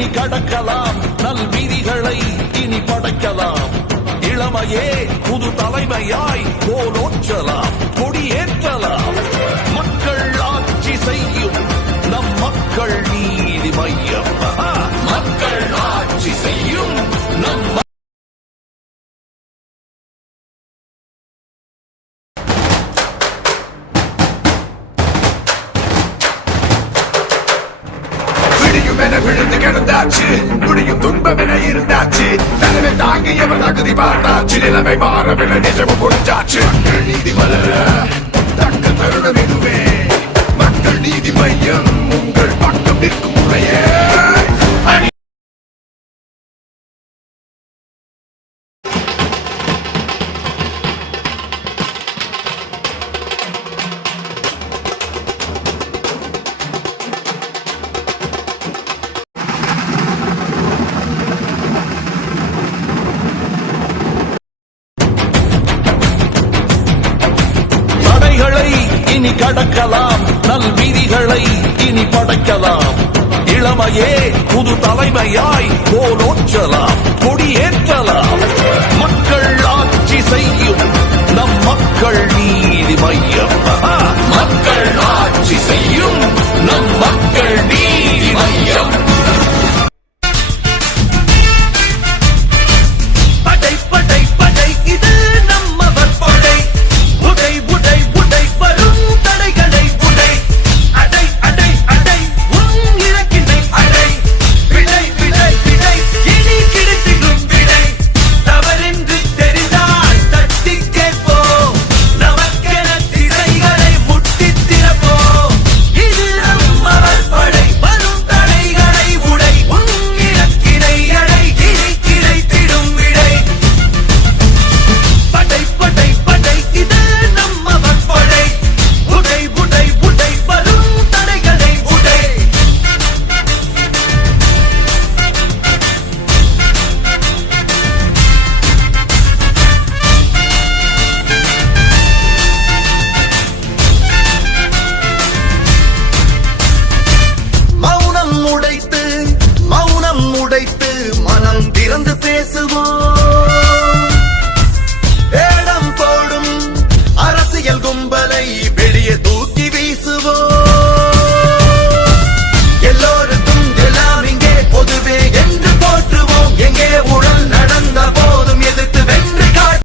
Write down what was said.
இனி கடக்கலாம். நல் விதிகளை இனி படைக்கலாம். இளமையே புது தலைமையாய் விடியும் என விழுந்து கிடந்தாச்சு. முடியும் துன்பம் என இருந்தாச்சு. தலைமை தாங்கியவர் தகுதி பார்த்தாச்சு. நிலைமை மாறவில்லை நிஜமும் புரிஞ்சாச்சு. மக்கள் நீதி மலர தக்க தருணம் இதுவே. மக்கள் நீதி மையம் உங்கள் பக்கம் நிற்கும் முறையே. இனி கடக்கலாம். நல் விதிகளை இனி படைக்கலாம். இளமையே புது தலைமையாய் போலோச்சலாம் கொடியேற்றலாம். பேசுவோம்